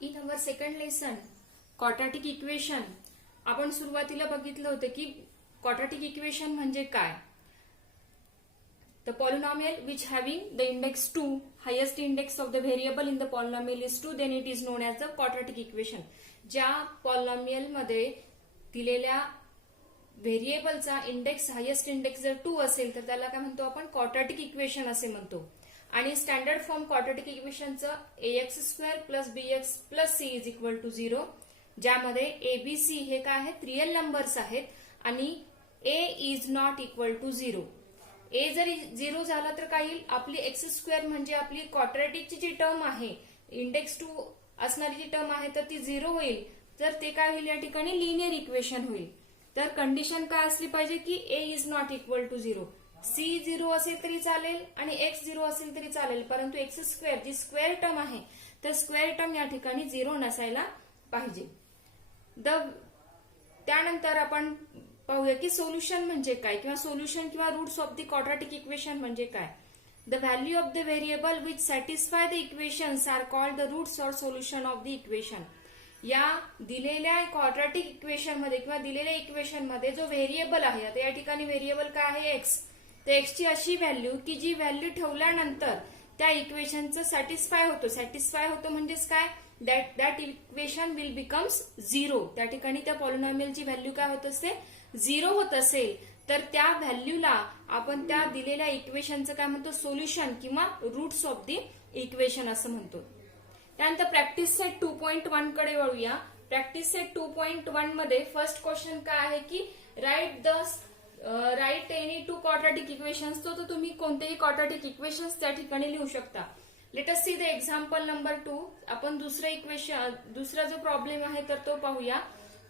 In our second lesson quadratic equation आपण सुरुवातीला बघितलं होतं की क्वाड्रॅटिक इक्वेशन म्हणजे काय. The polynomial which having the index 2, highest index of the variable in the polynomial is 2, then it is known as the quadratic equation. ज्या polynomial मध्ये दिलेल्या व्हेरिएबलचा इंडेक्स हायेस्ट इंडेक्स जर 2 असेल तर त्याला काय म्हणतो आपण क्वाड्रॅटिक इक्वेशन असे म्हणतो. आणि स्टँडर्ड फॉर्म क्वाड्रॅटिक इक्वेशनचं ax² + bx + c is equal to 0, ज्यामध्ये abc हे काय आहेत रिअल नंबर्स आहेत आणि a is not equal to 0. A जर 0 झाला तर काय येईल, आपली x² म्हणजे आपली क्वाड्रॅटिकची जी टर्म आहे इंडेक्स 2 असणारी जी टर्म आहे तर ती 0 होईल. तर ते काय होईल, या ठिकाणी लिनियर इक्वेशन होईल. तर कंडिशन काय असली पाहिजे की a is not equal to 0. c 0 असेल तरी चालेल आणि x 0 असेल तरी चालेल, परंतु x² जी स्क्वेअर टर्म आहे तर स्क्वेअर टर्म या ठिकाणी 0 नसायला पाहिजे. त्यानंतर आपण पाहूया की सोल्युशन म्हणजे काय किंवा सोल्युशन किंवा roots of the quadratic equation म्हणजे काय. The value of the variable which satisfy the equations are called the roots or solution of the equation. या दिलेल्या क्वाड्रॅटिक इक्वेशन मध्ये किंवा दिलेल्या इक्वेशन मध्ये जो व्हेरिएबल आहे, आता या ठिकाणी व्हेरिएबल काय आहे एक्स, तर एक्सची अशी व्हॅल्यू की जी व्हॅल्यू ठेवल्यानंतर त्या इक्वेशनचं सॅटिस्फाय होतो म्हणजेच काय, दॅट इक्वेशन विल बिकम्स 0. त्या ठिकाणी त्या पॉलिनॉमियलची व्हॅल्यू काय होत असते, 0 होत असेल तर त्या व्हॅल्यूला आपण त्या दिलेल्या इक्वेशनचं काय म्हणतो, सोल्युशन किंवा रूट्स ऑफ द इक्वेशन असं म्हणतो. त्यानंतर प्रॅक्टिस सेट 2.1 कडे वळूया. प्रॅक्टिस सेट 2.1 मध्ये फर्स्ट क्वेश्चन काय आहे की write any two quadratic equations. तो तुम्ही कोणतेही क्वाड्रॅटिक इक्वेशन्स त्या ठिकाणी लिहू शकता. Let us see the example number 2. आपण दुसरा जो प्रॉब्लेम आहे तर तो पाहूया.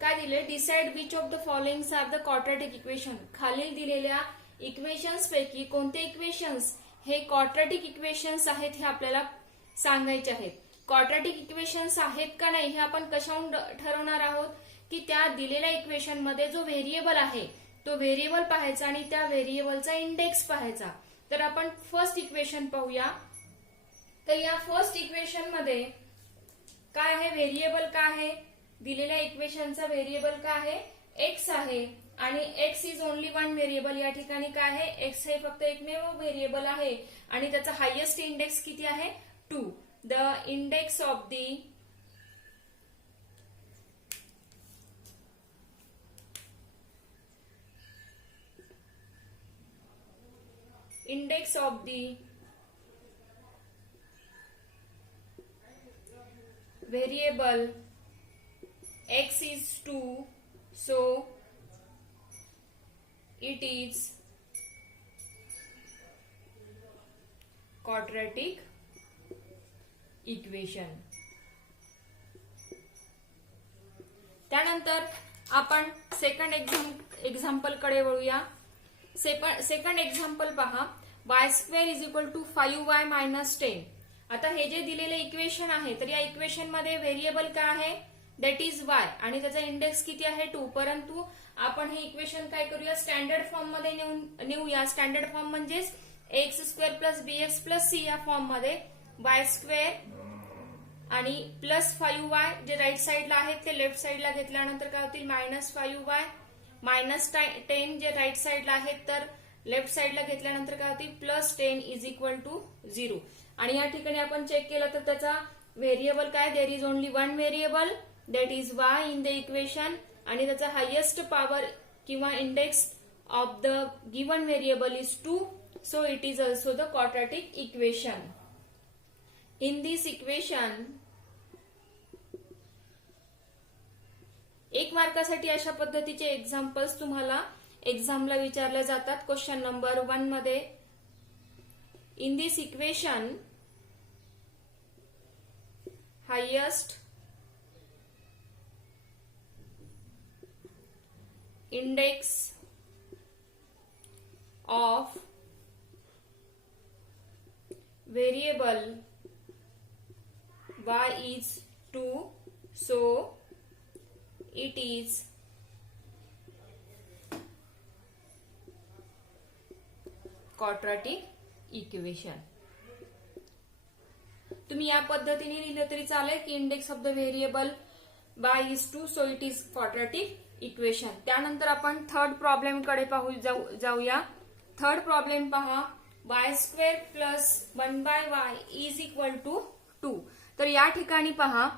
काय दिले, decide which of the followings are the quadratic equation. खालील दिलेल्या इक्वेशन्स पैकी कोणते इक्वेशन्स हे क्वाड्रॅटिक इक्वेशन्स आहेत हे आपल्याला सांगायचे आहेत. क्वाड्रॅटिक इक्वेशन्स आहेत का नाही हे आपण कशाहून ठरवणार आहोत की त्या दिलेल्या इक्वेशन मध्ये जो व्हेरिएबल आहे तो व्हेरिएबल पाहायचा आणि त्या व्हेरिएबलचा इंडेक्स पाहायचा. तर आपण फर्स्ट इक्वेशन पाहूया. तर या फर्स्ट इक्वेशन मध्ये काय आहे, व्हेरिएबल काय आहे, दिलेल्या इक्वेशनचा व्हेरिएबल काय आहे, एक्स आहे आणि x is only one variable. या ठिकाणी काय आहे, एक्स हे फक्त एकमेव व्हेरिएबल आहे आणि त्याचा हायेस्ट इंडेक्स किती आहे, 2. The index of the variable x is 2, so it is quadratic equation. त्यानंतर आपण सेकंड एक्झाम्पल कडे वळूया. सेकंड एक्झाम्पल पहा. y² is equal to 5y - 10. आता हे जे दिलेले इक्वेशन आहे तर या इक्वेशन मध्ये व्हेरिएबल काय आहे, दॅट इज y आणि त्याचा इंडेक्स किती आहे, 2. परंतु आपण हे इक्वेशन काय करूया, स्टँडर्ड फॉर्म मध्ये नेऊया. स्टँडर्ड फॉर्म म्हणजेच ax² + bx + c या फॉर्म मध्ये y² आणि +5y जे राईट साईडला आहेत ते लेफ्ट साईडला घेतल्यानंतर काय होतील, -5y -10 जे राईट साईडला आहेत तर लेफ्ट साईडला घेतल्यानंतर काय होतील, +10 इज इक्वल टू 0. आणि या ठिकाणी आपण चेक केलं तर त्याचा व्हेरिएबल काय, there is only one variable that is y in the equation आणि त्याचा हायेस्ट पॉवर किंवा index of the given variable is 2, so it is also the quadratic equation. In this equation 1 मार्कासाठी अशा पद्धतीचे examples तुम्हाला एक्झामला विचारले जातात. Question number 1 मध्ये, in this equation highest index of variable y is 2, so it is quadratic equation. तुम्ही या पद्धतीने लिहिलं तरी चालेल की index of the variable y is 2, so it is quadratic equation. त्यानंतर आपण थर्ड प्रॉब्लेम कडे जाऊया. थर्ड प्रॉब्लेम पहा, y² plus 1/y is equal to 2. तर या ठिकाणी पहा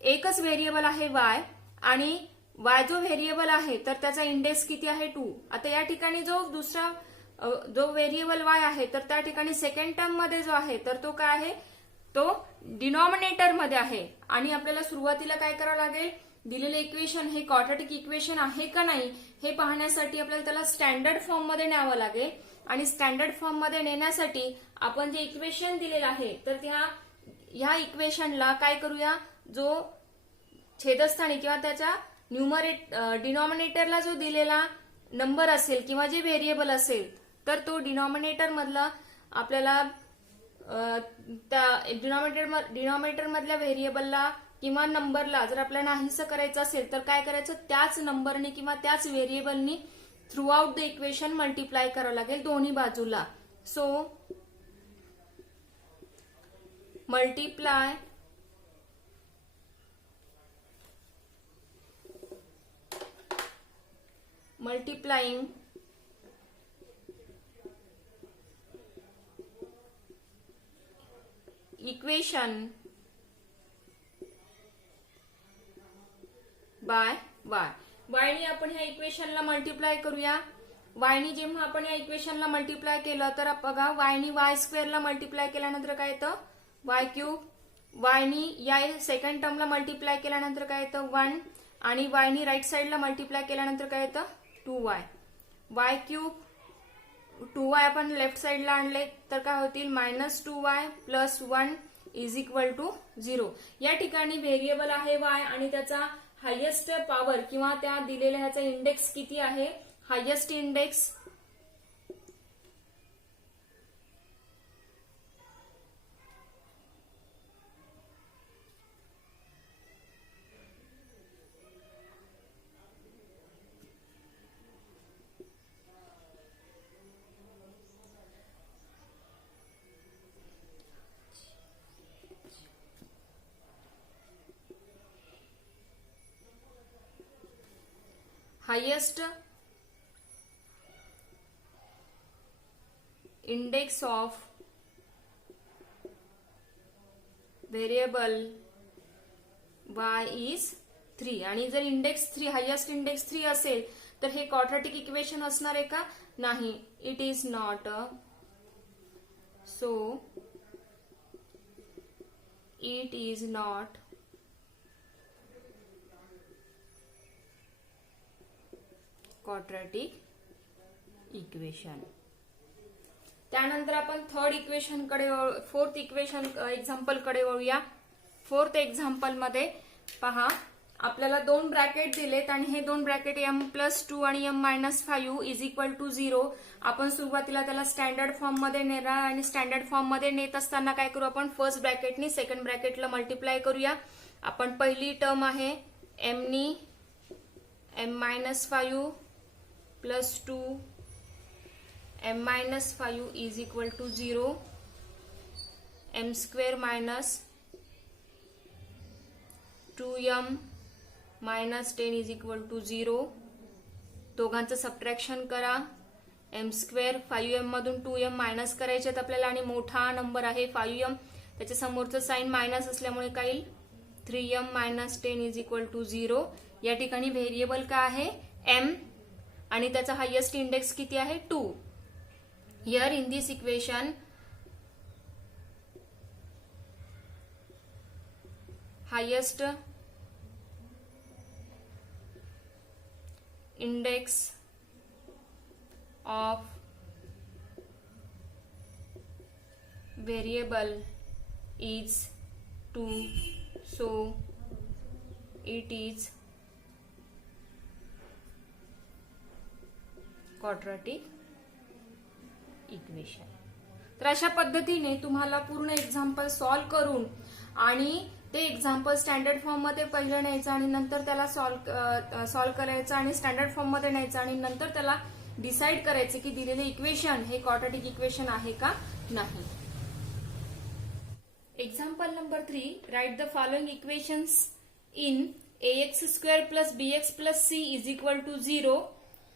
एकच व्हेरिएबल आहे y आणि y जो व्हेरिएबल आहे तर त्याचा इंडेक्स किती आहे 2. आता या ठिकाणी जो व्हेरिएबल y आहे तर त्या ठिकाणी सेकंड टर्म मध्ये जो आहे तर तो काय आहे, तो डिनॉमिनेटर मध्ये आहे. आणि आपल्याला सुरुवातीला काय करावं लागेल, दिलेले इक्वेशन हे क्वाड्रॅटिक इक्वेशन आहे का नाही हे पाहण्यासाठी आपल्याला त्याला स्टँडर्ड फॉर्म मध्ये न्यावं लागेल. आणि स्टँडर्ड फॉर्म मध्ये नेण्यासाठी आपण जे इक्वेशन दिलेलं आहे तर ह्या इक्वेशनला काय करूया, जो छेदस्थानी किंवा त्याच्या डिनॉमिनेटरला जो दिलेला नंबर असेल किंवा जे व्हेरिएबल असेल तर तो डिनॉमिनेटर मधला आपल्याला त्या डिनॉमिनेटर मधल्या व्हेरिएबलला किंवा नंबरला जर आपल्याला नाहीसं करायचं असेल तर काय करायचं, त्याच नंबरने किंवा त्याच व्हेरिएबलनी throughout the equation multiply करावं लागेल दोन्ही बाजूला. So multiplying equation by y. y आपण ह्या इक्वेशनला मल्टिप्लाय करूया. y जेव्हा आपण या इक्वेशनला मल्टिप्लाय केलं तर बघा y y² ला मल्टिप्लाय केल्यानंतर काय येतं y³ y या सेकंड टर्मला मल्टिप्लाय केल्यानंतर काय येतं 1 आणि y राईट साइडला मल्टिप्लाय केल्यानंतर काय येतं 2y. y³ 2y आपण लेफ्ट साइडला आणले तर काय होतील -2y plus 1 is equal to 0. या ठिकाणी व्हेरिएबल आहे y आणि त्याचा हायेस्ट पॉवर किंवा त्या दिलेल्या ह्याचा इंडेक्स किती आहे, highest index highest index of variable y is 3. आणि जर इंडेक्स 3 हायेस्ट इंडेक्स 3 असेल तर हे क्वाड्रॅटिक इक्वेशन असणार आहे का, नाही, it is not. So it is not quadratic equation. त्यानंतर आपण थर्ड इक्वेशन कडे फोर्थ इक्वेशन एक्झाम्पल कडे वळूया. फोर्थ एक्झाम्पल मध्ये पहा आपल्याला दोन ब्रॅकेट दिलेत आणि हे दोन ब्रॅकेट m+2 आणि m-5 इज इक्वल टू 0. आपण सुरुवातीला त्याला स्टँडर्ड फॉर्म मध्ये नेणार आणि स्टँडर्ड फॉर्म मध्ये नेत असताना काय करू, आपण फर्स्ट ब्रॅकेटनी सेकंड ब्रॅकेटला मल्टिप्लाय करूया. आपण पहिली टर्म आहे m नी m-5 plus 2 m-5 is equal to 0, m² minus 2m minus 10 is equal to 0. दोघांचं सबट्रॅक्शन करा. m² 5m मधून 2m मायनस करायचे आहेत आपल्याला आणि मोठा नंबर आहे 5m, त्याच्या समोरचं साइन मायनस असल्यामुळे काय येईल 3m minus 10 is equal to 0. या ठिकाणी व्हेरिएबल काय आहे m आणि त्याचा हायेस्ट इंडेक्स किती आहे 2. Here in this equation highest index of variable is 2, so it is quadratic equation. तर अशा पद्धतीने तुम्हाला पूर्ण एक्झाम्पल सॉल्व्ह करून आणि ते एक्झाम्पल स्टँडर्ड फॉर्म मध्ये पहिलं न्यायचं आणि नंतर त्याला सॉल्व्ह करायचं आणि स्टँडर्ड फॉर्म मध्ये न्यायचं आणि नंतर त्याला डिसाइड करायचं की दिलेले इक्वेशन हे क्वाड्रॅटिक इक्वेशन आहे का नाही. Example number 3. Write the following equations in ax square plus bx plus c is equal to 0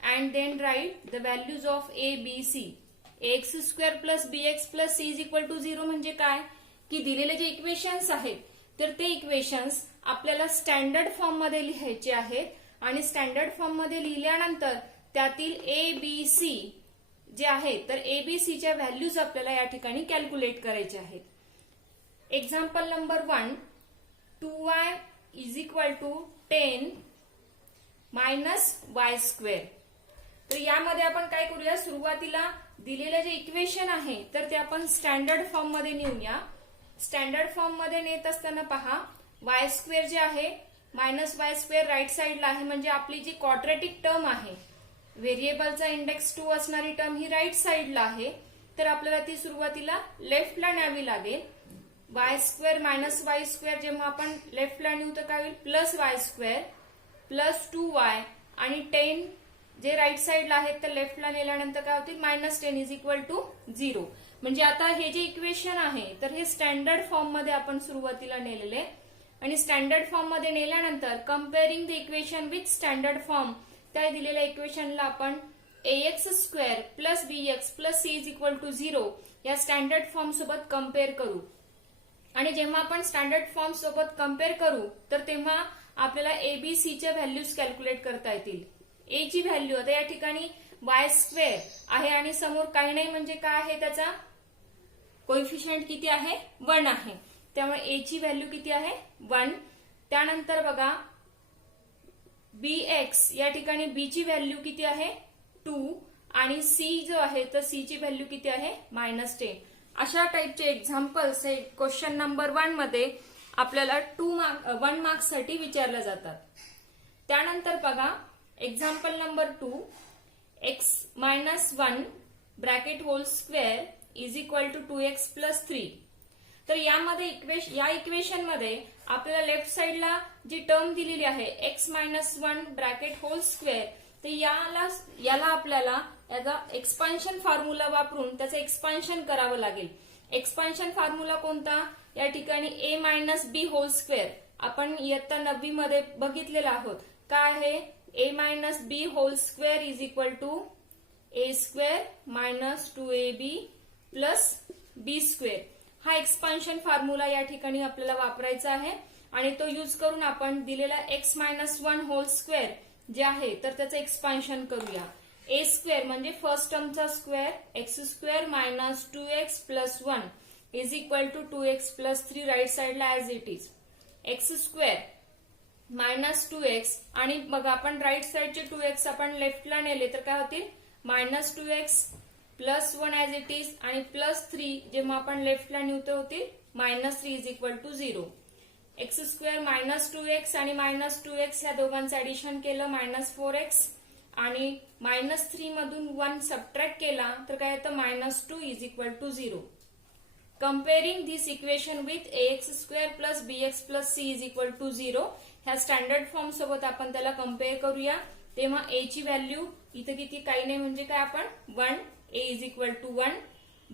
and then write the values of a, b, c. ax square plus bx plus c is equal to 0 म्हणजे काय की दिलेले जे equations आहेत तर ते equations आपल्याला standard form मध्ये लिहायचे आहेत आणि स्टँडर्ड फॉर्म मध्ये लिहिल्यानंतर त्यातील ए, बी, सी जे आहे तर ए, बी, सी च्या व्हॅल्यूज आपल्याला या ठिकाणी कॅल्क्युलेट करायचे आहेत. Example number 1. 2y is equal to 10 minus y square. तर यामध्ये आपण काय करूया, सुरुवातीला दिलेलं जे इक्वेशन आहे तर ते आपण स्टँडर्ड फॉर्म मध्ये नेऊया. स्टँडर्ड फॉर्म मध्ये नेत असताना पहा वाय स्क्वेअर जे आहे मायनस वाय स्क्वेअर राईट साइडला आहे म्हणजे आपली जी क्वाड्रॅटिक टर्म आहे व्हेरिएबलचा इंडेक्स 2 असणारी टर्म ही राईट साइडला आहे तर आपल्याला ती सुरुवातीला लेफ्टला न्यावी लागेल. Y square minus y square जेव्हा आपण लेफ्टला नेऊ तर काय होईल plus y square plus 2y आणि 10 जे राईट साइडला आहेत तर लेफ्टला नेल्यानंतर काय होतील मायनस 10 इज इक्वल टू 0. म्हणजे आता हे जे इक्वेशन आहे तर हे स्टँडर्ड फॉर्म मध्ये आपण सुरुवातीला नेलेले आणि स्टँडर्ड फॉर्म मध्ये नेल्यानंतर comparing the equation with standard form त्या दिलेल्या इक्वेशनला आपण ax square plus bx plus c is equal to 0 या स्टँडर्ड फॉर्म सोबत कम्पेअर करू. आणि जेव्हा आपण स्टँडर्ड फॉर्म सोबत कम्पेअर करू तर तेव्हा आपल्याला ए, बी, सी च्या व्हॅल्यूज कॅल्क्युलेट करता येतील. ए ची व्हॅल्यू आता या ठिकाणी वाय स्क्वेअर आहे आणि समोर काही नाही म्हणजे काय आहे त्याचा कोइफिशियंट किती आहे 1 आहे त्यामुळे ए ची व्हॅल्यू किती आहे 1. त्यानंतर बघा bx या ठिकाणी बी ची व्हॅल्यू किती आहे 2 आणि सी जो आहे तर सी ची व्हॅल्यू किती आहे -10. अशा टाइपचे एक्झाम्पल्स हे क्वेश्चन नंबर 1 मध्ये आपल्याला 1 मार्क्स साठी विचारले जातात. त्यानंतर बघा example number 2. x minus 1 bracket whole square is equal to 2x plus 3. तर यामध्ये या इक्वेशन मध्ये आपल्याला लेफ्ट साइडला जी टर्म दिलेली आहे x minus 1 bracket whole square तर याला आपल्याला याचा एक्सपान्शन फॉर्म्युला वापरून त्याचं एक्सपान्शन करावं लागेल. एक्सपान्शन फॉर्म्युला कोणता या ठिकाणी a minus b whole square आपण इयत्ता 9वी मध्ये बघितलेला आहोत. काय आहे a minus b whole square is equal to a square minus 2ab plus b square. हा एक्सपान्शन फॉर्म्युला या ठिकाणी आपल्याला वापरायचा आहे आणि तो यूज करून आपण दिलेला x मायनस 1 होल स्क्वेअर जे आहे तर त्याचं एक्सपान्शन करूया. a स्क्वेअर म्हणजे फर्स्ट टर्मचा square x square minus 2x plus 1 is equal to 2x plus 3 right साइडला as it is. x square minus 2x आणि मग आपण राईट साइडचे 2x आपण लेफ्टला नेले तर काय होतील minus 2x plus 1 as it is आणि प्लस 3 जेव्हा आपण लेफ्टला नेतो होतील -3 is equal to 0. x square minus 2x आणि मायनस 2x या दोघांचं ऍडिशन केलं -4x आणि -3 मधून 1 सबट्रॅक्ट केला तर काय येतं -2 is equal to 0. Comparing this equation with ax square plus bx plus c is equal to 0 ह्या स्टँडर्ड फॉर्म सोबत आपण त्याला कम्पेअर करूया. तेव्हा a ची व्हॅल्यू इथं किती काही नाही म्हणजे काय आपण 1 a is equal to 1.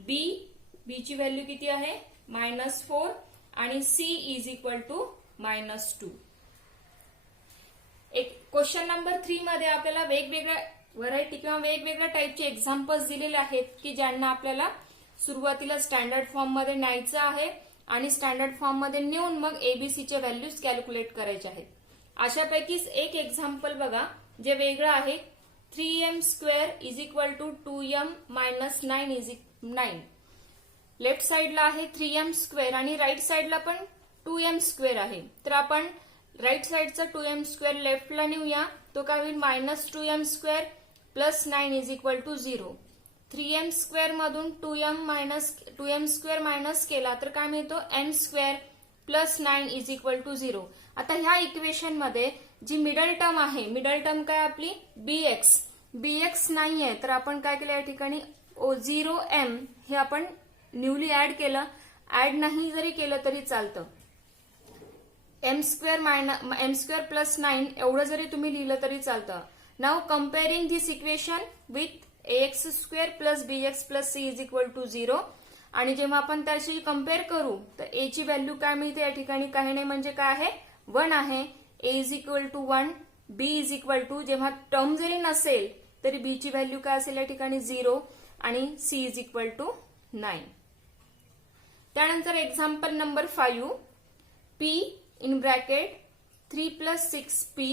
b ची व्हॅल्यू किती आहे -4 आणि c इज इक्वल टू -2. एक क्वेश्चन नंबर 3 मध्ये आपल्याला वेगवेगळ्या व्हरायटी किंवा वेगवेगळ्या टाइपचे एक्झाम्पल्स दिलेले आहेत की ज्यांना आपल्याला सुरुवातीला स्टँडर्ड फॉर्म मध्ये न्यायचं आहे आणि स्टँडर्ड फॉर्म मध्ये नेऊन मग एबीसी च्या व्हॅल्यूज कॅल्क्युलेट करायचे आहेत. अशापैकीच एक एक्झाम्पल बघा जे वेगळं आहे. 3m square is equal to 2m minus 9 is 9. Left साइडला आहे 3m स्क्वेअर आणि राईट साइडला पण 2m स्क्वेअर आहे तर आपण राईट साइडचा 2m स्क्वेअर लेफ्टला नेऊया तो काय होईल -2m square plus 9 is equal to 0. 3m square मधून 2m स्क्वेअर मायनस केला तर काय मिळतो m square plus 9 is equal to 0. आता ह्या इक्वेशन मध्ये जी मिडल टर्म आहे मिडल टर्म काय आपली bx नाहीये तर आपण काय केलं या ठिकाणी 0m हे आपण न्यूली ऍड केलं. ऍड नाही जरी केलं तरी चालतं. m स्क्वेअर प्लस 9 एवढं जरी तुम्ही लिहिलं तरी चालतं. Now comparing this equation with ax square plus bx plus c is equal to 0 आणि जेव्हा आपण त्याशी कम्पेअर करू तर ए ची व्हॅल्यू काय मिळते या ठिकाणी, काही नाही म्हणजे काय आहे, 1 आहे. A is equal to 1, B is equal to, जेव्हा टर्म जरी नसेल तरी बी ची व्हॅल्यू काय असेल या ठिकाणी 0 आणि सी इज इक्वल टू 9. त्यानंतर example number 5, p in bracket 3 + 6p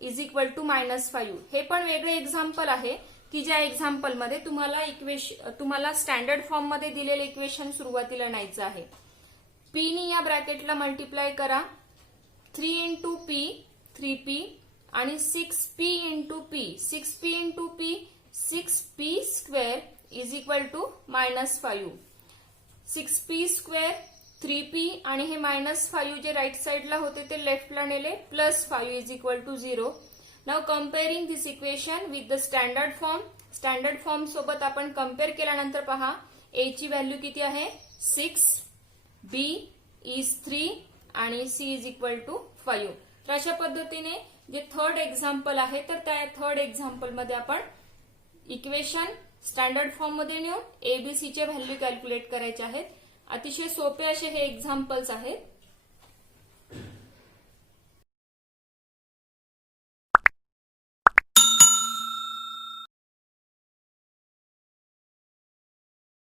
is equal to -5. हे पण वेगळे एक्झाम्पल आहे की ज्या एक्झाम्पल मध्ये तुम्हाला स्टँडर्ड फॉर्म मध्ये दिलेलं इक्वेशन सुरुवातीला न्यायचं आहे. पी नी या ब्रॅकेटला मल्टिप्लाय करा, 3 इंटू पी 3p आणि 6p into p 6p into p 6p² is equal to -5. 6p² 3p आणि हे -5 जे राईट साइडला होते ते लेफ्टला नेले, +5 is equal to 0. Now comparing this equation with the standard form. Standard form सोबत आपण कम्पेअर केल्यानंतर पहा ए ची व्हॅल्यू किती आहे 6, बी इज 3 आणि सी इज इक्वल टू 5. तर अशा पद्धतीने जे थर्ड एक्झाम्पल आहे तर त्या थर्ड एक्झाम्पल मध्ये आपण इक्वेशन स्टँडर्ड फॉर्म मध्ये नेऊन एबीसीचे व्हॅल्यू कॅल्क्युलेट करायचे आहेत. अतिशय सोपे असे हे एक्झाम्पल्स आहेत.